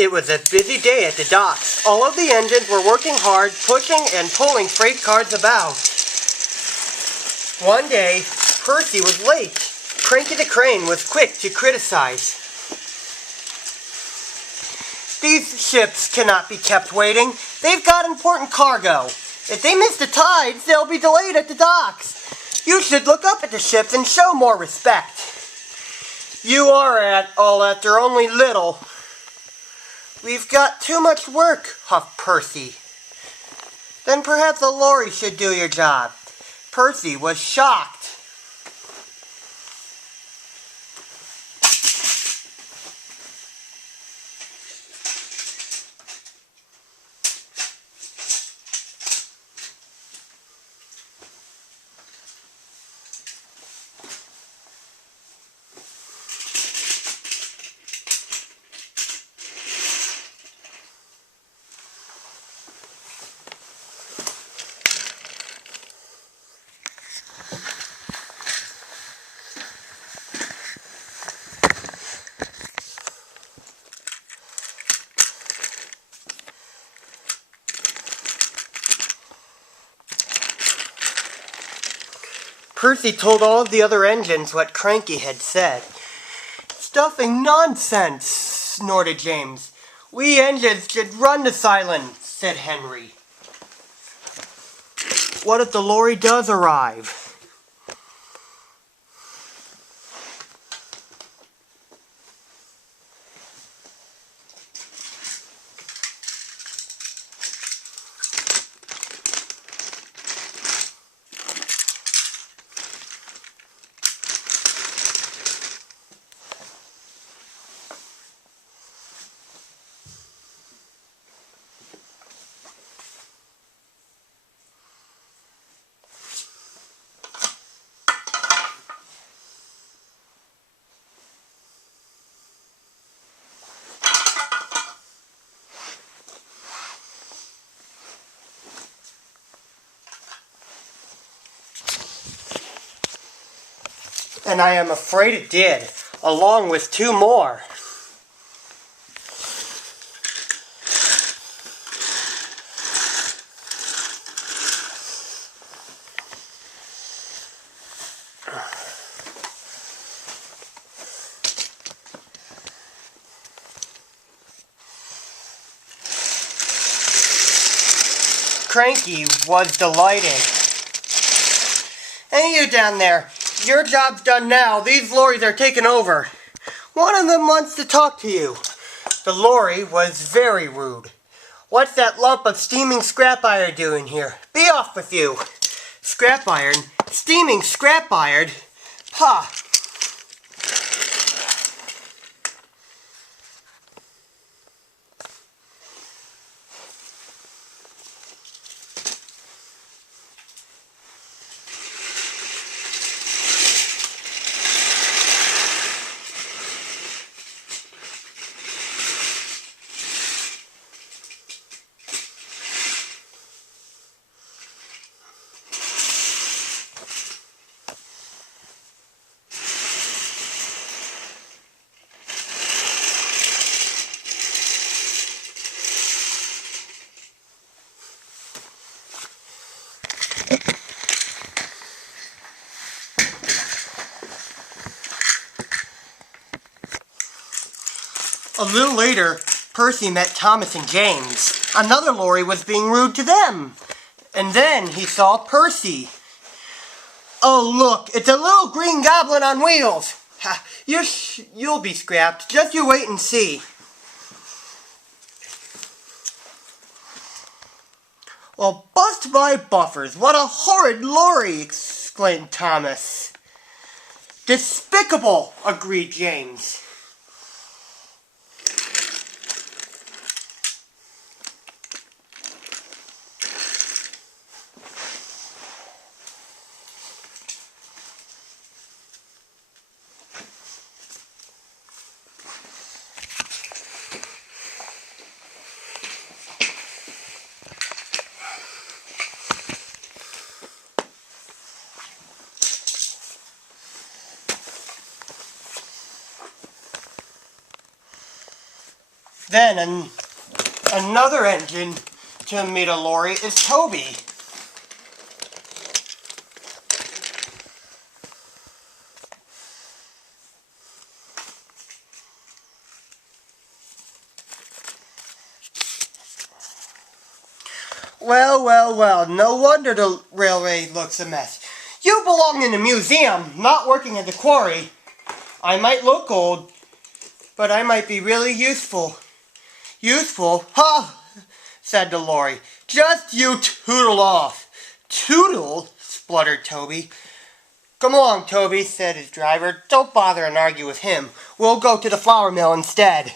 It was a busy day at the docks. All of the engines were working hard, pushing and pulling freight cars about. One day, Percy was late. Cranky the Crane was quick to criticize. These ships cannot be kept waiting. They've got important cargo. If they miss the tides, they'll be delayed at the docks. You should look up at the ships and show more respect. You are all after only little. We've got too much work, huffed Percy. Then perhaps the lorry should do your job. Percy was shocked. Percy told all of the other engines what Cranky had said. Stuffing nonsense, snorted James. We engines should run this island, said Henry. What if the lorry does arrive? And I am afraid it did, along with 2 more. Cranky was delighted. Hey, you down there. Your job's done now. These lorries are taking over. One of them wants to talk to you. The lorry was very rude. What's that lump of steaming scrap iron doing here? Be off with you. Scrap iron? Steaming scrap iron? Ha! A little later, Percy met Thomas and James. Another lorry was being rude to them. And then he saw Percy. Oh look, it's a little green goblin on wheels. Ha, you'll be scrapped. Just you wait and see. Well, bust my buffers. What a horrid lorry, exclaimed Thomas. Despicable, agreed James. Then another engine to meet a lorry is Toby. Well, no wonder the railway looks a mess. You belong in a museum, not working at the quarry. I might look old, but I might be really useful. Useful? Ha! Said the lorry. Just you tootle off. Tootle? Spluttered Toby. Come along, Toby, said his driver. Don't bother and argue with him. We'll go to the flour mill instead.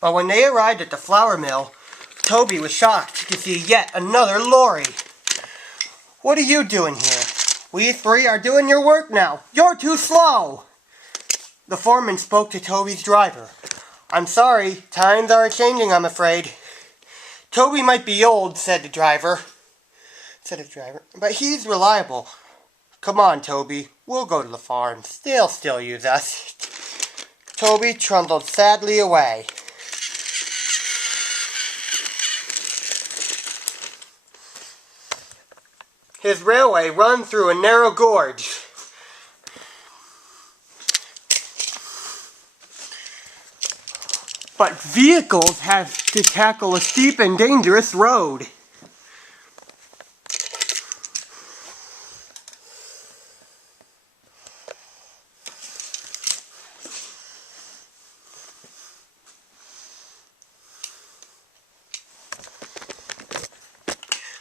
But when they arrived at the flour mill, Toby was shocked to see yet another lorry. What are you doing here? We three are doing your work now. You're too slow. The foreman spoke to Toby's driver. I'm sorry, times are changing, I'm afraid. Toby might be old, said the driver. But he's reliable. Come on, Toby. We'll go to the farm. They'll still use us. Toby trundled sadly away. His railway runs through a narrow gorge. But vehicles have to tackle a steep and dangerous road.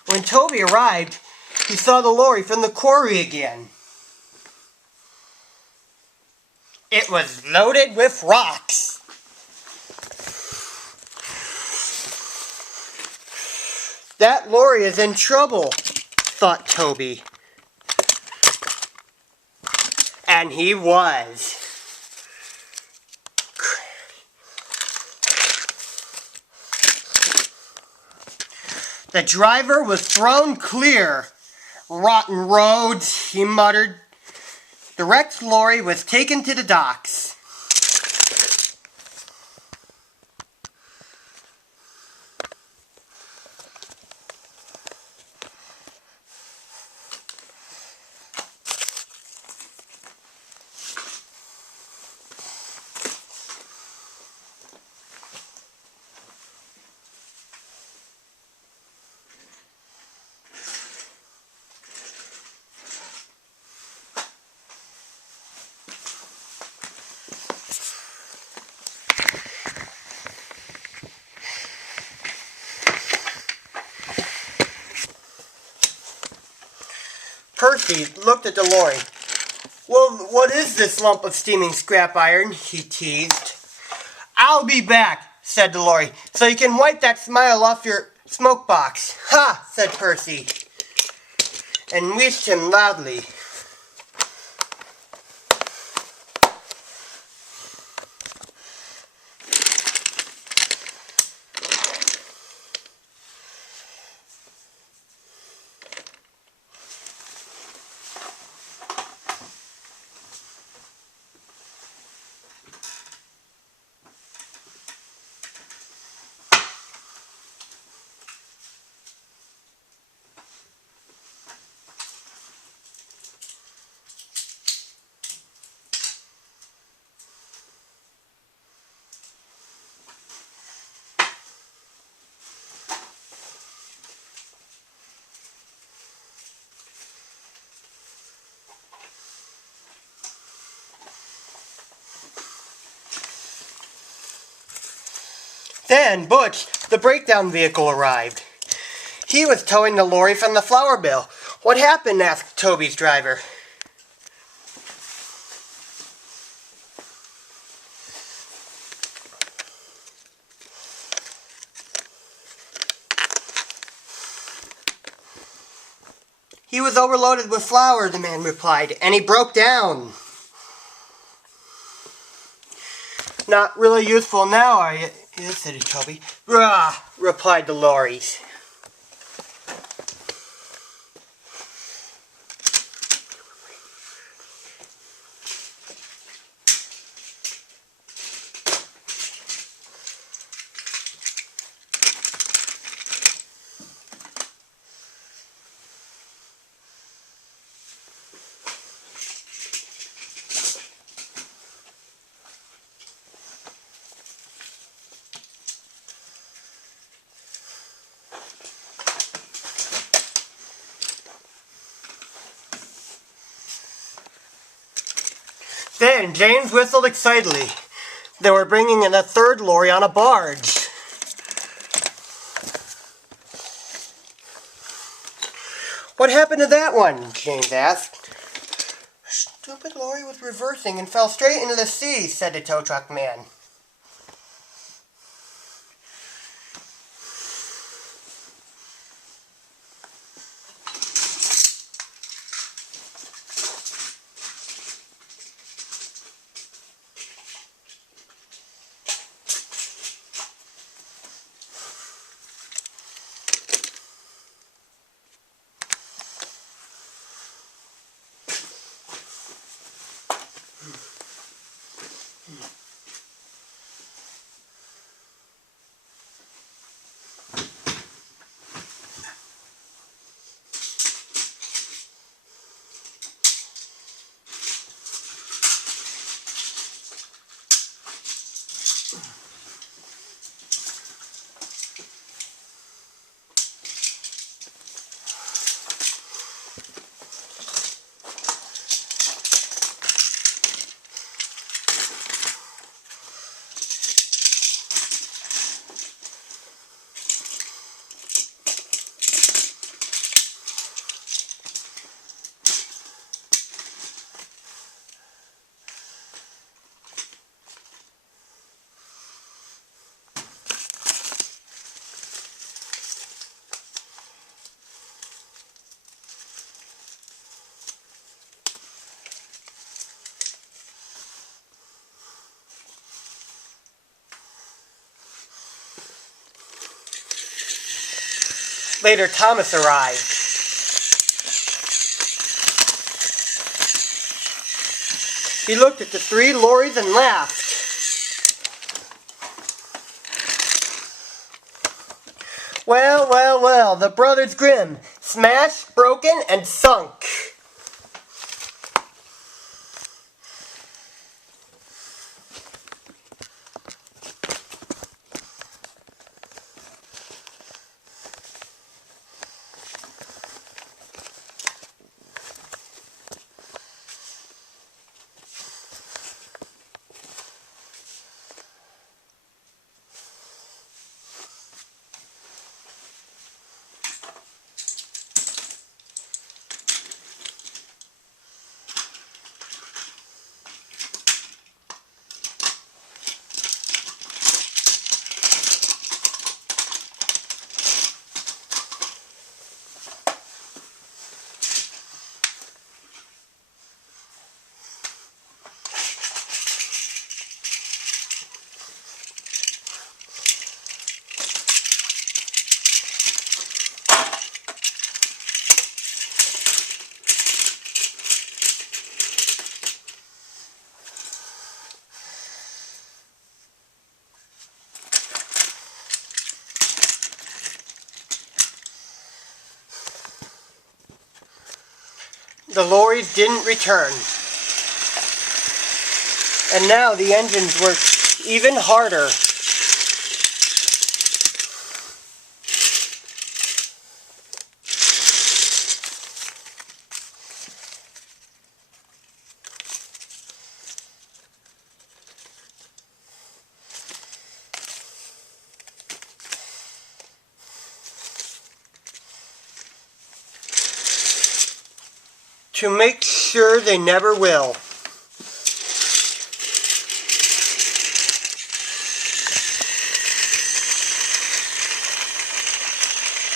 When Toby arrived, he saw the lorry from the quarry again. It was loaded with rocks. That lorry is in trouble, thought Toby. And he was. The driver was thrown clear. Rotten roads, he muttered. The wrecked lorry was taken to the docks. Percy looked at the lorry. Well, what is this lump of steaming scrap iron? He teased. I'll be back, said the lorry, so you can wipe that smile off your smoke box. Ha, said Percy, and wished him loudly. Then Butch, the breakdown vehicle, arrived. He was towing the lorry from the flour mill. What happened? Asked Toby's driver. He was overloaded with flour, the man replied, and he broke down. Not really useful now, are you? Yes, said Toby. Rah, replied the lorries. Then James whistled excitedly. They were bringing in a third lorry on a barge. What happened to that one? James asked. Stupid lorry was reversing and fell straight into the sea, said the tow truck man. Later, Thomas arrived. He looked at the three lorries and laughed. Well, well, well, the brothers Grimm, smashed, broken, and sunk. The lorries didn't return. And now the engines worked even harder. To make sure they never will.